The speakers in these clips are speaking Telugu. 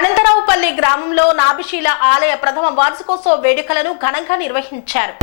అనంతరావుపల్లి గ్రామంలో నాభిశీల ఆలయ ప్రథమ వార్షికోత్సవ వేడుకలను ఘనంగా నిర్వహించారు.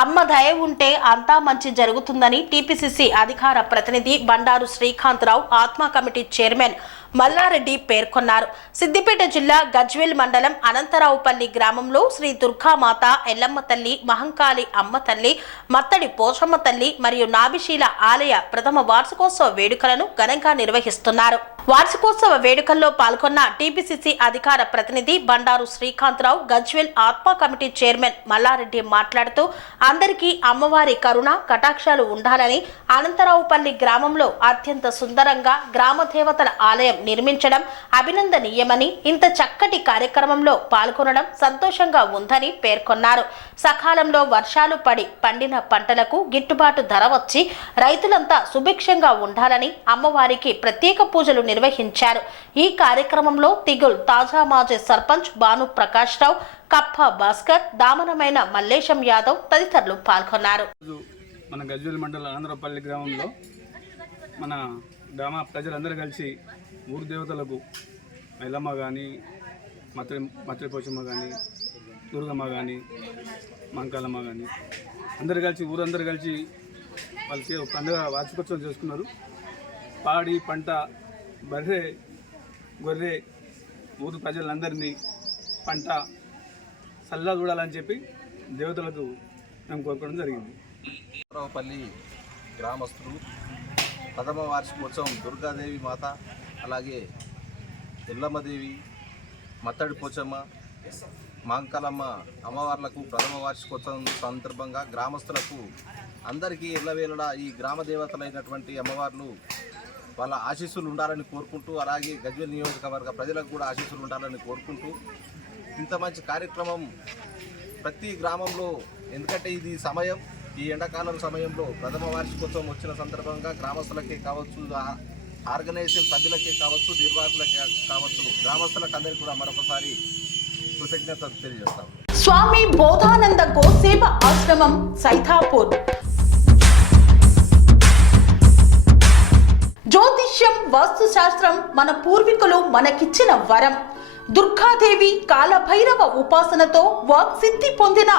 అమ్మ దయ ఉంటే అంతా మంచి జరుగుతుందని టీపీసీసీ అధికార ప్రతినిధి బండారు శ్రీకాంతరావు ఆత్మ కమిటీ చైర్మన్ మల్లారెడ్డి పేర్కొన్నారు. సిద్దిపేట జిల్లా గజ్వేల్ మండలం అనంతరావుపల్లి గ్రామంలో శ్రీ దుర్గామాత, ఎల్లమ్మ తల్లి, మహంకాళి అమ్మ తల్లి, మత్తడి పోషమ్మ తల్లి మరియు నాభిశీల ఆలయ ప్రథమ వార్షికోత్సవ వేడుకలను ఘనంగా నిర్వహిస్తున్నారు. వార్షికోత్సవ వేడుకల్లో పాల్గొన్న టీపీసీసీ అధికార ప్రతినిధి బండారు శ్రీకాంతరావు, గజ్వేల్ ఆత్మ కమిటీ చైర్మన్ మల్లారెడ్డి మాట్లాడుతూ అందరికీ అమ్మవారి కరుణ కటాక్షాలు ఉండాలని, అనంతరావుపల్లి గ్రామంలో అత్యంత సుందరంగా గ్రామ దేవతల ఆలయం నిర్మించడం అభినందనీయమని, ఇంత చక్కటి కార్యక్రమంలో పాల్గొనడం సంతోషంగా ఉందని పేర్కొన్నారు. సకాలంలో వర్షాలు పడి పండిన పంటలకు గిట్టుబాటు ధర వచ్చి రైతులంతా సుభిక్షంగా ఉండాలని అమ్మవారికి ప్రత్యేక పూజలు నిర్వహించారు. ఈ కార్యక్రమంలో తిగుల్ తాజా మాజీ సర్పంచ్ భాను ప్రకాష్ రావు, కప్ప భాస్కర్, దామనమైన మల్లేశం యాదవ్ తదితరులు పాల్గొన్నారు. మన గజ్వేల్ మండలం ఆంధ్రపల్లి గ్రామంలో మన గ్రామ ప్రజలందరూ కలిసి ఊరు దేవతలకు ఎల్లమ్మ కానీ, మత్తడి పోచమ్మ కానీ, దుర్గమ్మ కానీ, మంకాలమ్మ కానీ ఊరందరూ కలిసి వాళ్ళకి పండుగ వార్షికోత్సవం చేసుకున్నారు. పాడి పంట, బర్రె గొర్రె ఊరు ప్రజలందరినీ పంట చల్లగా చూడాలని చెప్పి దేవతలకు మేము కోరుకోవడం జరిగింది. అనంతరావుపల్లి గ్రామస్తులు ప్రథమ వార్షికోత్సవం దుర్గాదేవి మాత, అలాగే ఎల్లమ్మదేవి, మత్తడి పోచమ్మ, మాంకాలమ్మ అమ్మవార్లకు ప్రథమ వార్షికోత్సవం సందర్భంగా గ్రామస్తులకు అందరికీ ఎల్లవేళలా ఈ గ్రామ దేవతలైనటువంటి అమ్మవార్లు వాళ్ళ ఆశీస్సులు ఉండాలని కోరుకుంటూ, అలాగే గజ్వేల్ నియోజకవర్గ ప్రజలకు కూడా ఆశీస్సులు ఉండాలని కోరుకుంటూ, ఇంత మంచి కార్యక్రమం ప్రతి గ్రామంలో, ఎందుకంటే ఇది సమయం, ఈ ఎండాకాలం సమయంలో ప్రథమ వార్షికోత్సవం వచ్చిన సందర్భంగా గ్రామస్తులకే కావచ్చు, ఆర్గనైజేషన్ సభ్యులకే కావచ్చు, నిర్వాహకులకే కావచ్చు, గ్రామస్తులకు అందరికీ కూడా మరొకసారి కృతజ్ఞతలు తెలియజేస్తాం. స్వామి బోధానంద గోసేవ ఆశ్రమం, సైథాపూర్. జ్యోతిష్యం, వాస్తుశాస్త్రం మన పూర్వీకులు మనకిచ్చిన వరం. దుర్గాదేవి, కాలభైరవ ఉపాసనతో వాక్సిద్ధి పొందిన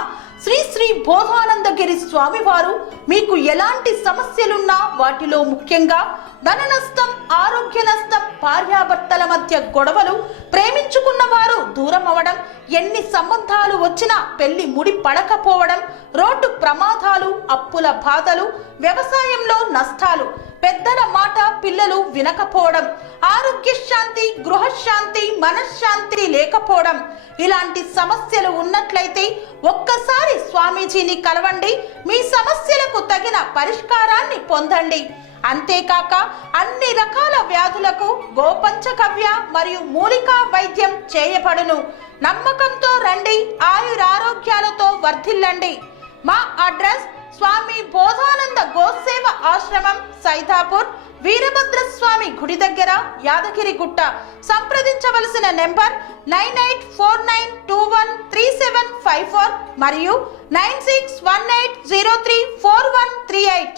శ్రీ శ్రీ బోధానందగిరి స్వామివారు మీకు ఎలాంటి సమస్యలున్నా, వాటిలో ముఖ్యంగా ధన నష్టం, ఆరోగ్య నష్టం, భార్యాభర్తల మధ్య గొడవలు, ప్రేమించుకున్న వారు దూరం అవడం, ఎన్ని సంబంధాలు వచ్చినా పెళ్లి ముడి పడకపోవడం, రోడ్డు ప్రమాదాలు, అప్పుల బాధలు, వ్యవసాయంలో నష్టాలు, పెద్దల మాట పిల్లలు వినకపోవడం, ఆరోగ్య శాంతి, గృహశాంతి, మనశ్శాంతి లేకపోవడం, ఇలాంటి సమస్యలు ఉన్నట్లయితే ఒక్కసారి స్వామీజీని కలవండి. మీ సమస్యలకు తగిన పరిష్కారాన్ని పొందండి. అంతేకాక అన్ని రకాల వ్యాధులకు గోపంచకవ్య మరియు మూలికా వైద్యం చేయబడును. నమ్మకంతో రండి, ఆయురారోగ్యాలతో వర్ధిల్లండి. మా అడ్రస్ స్వామి బోధానంద గోసేవ ఆశ్రమం, సైథాపూర్, వీరభద్రస్వామి గుడి దగ్గర, యాదగిరిగుట్ట. సంప్రదించవలసిన నెంబర్ 9849213754 మరియు 9618034138.